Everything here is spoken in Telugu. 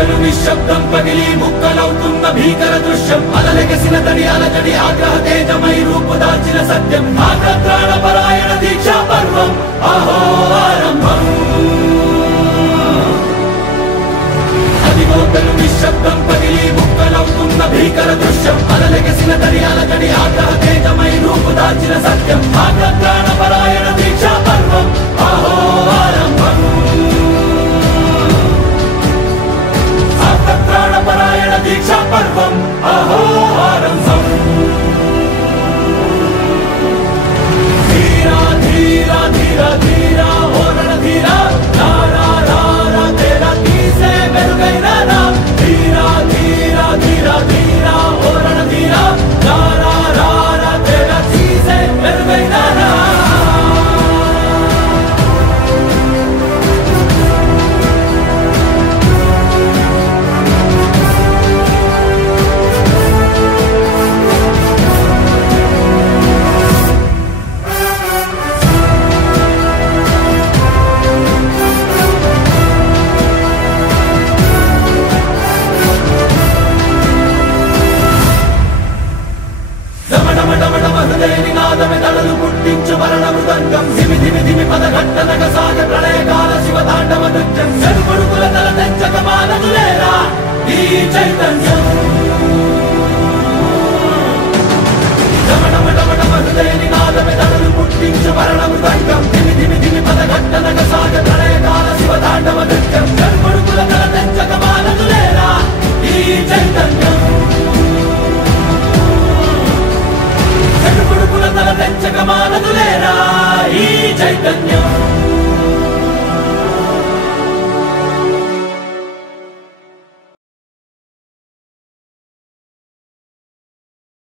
అదిగోతలు నిశ్శబ్దం పగిలి ముక్కలవుతున్న భీకర దృశ్యం అలలెగసిన తడి అలజడి ఆగ్రహ తేజమై రూపు దాల్చిన సత్యం ఆగ్రత్రాణ పరాయణ దీక్షా పర్వం అహో ఆరంభం అదిగోతలు నిశ్శబ్దం పగిలి ముక్కలవుతున్న భీకర దృశ్యం అలలెగసిన తడి అలజడి ఆగ్రహ తేజమై రూపు దాల్చిన సత్యం ఆగ్రత్రాణ పరాయణ దీక్షా పర్వం అహో ఆరంభం ప్రాణపరాయణ దీక్షా పర్వం అహో ఆరంభం ధీరా ధీరా ధీరా ధీరా ఓరణ ధీరా రారా రారా తేరా తీసే మెరుగైన రా ధీరా ధీరా ధీరా ధీరా ఓరణ ధీరా రారా రారా తేరా తీసే మెరుగైన రా నినాదమెదడలు పుట్టించు మరణ మృదంగం ధిమి ధిమి ధిమి పదఘట్టనగ సాగ ప్రళయకాల శివతాండవ నృత్యం చెరుపడుకుల తల తెంచక మానదులేరా ఈ చైతన్యం డమడమడమడమ హృదయ నినాదమెదడలు పుట్టించు మరణ మృదంగం ధిమి ధిమి ధిమి పదఘట్టనగ సాగ ప్రళయకాల శివతాండవ నృత్యం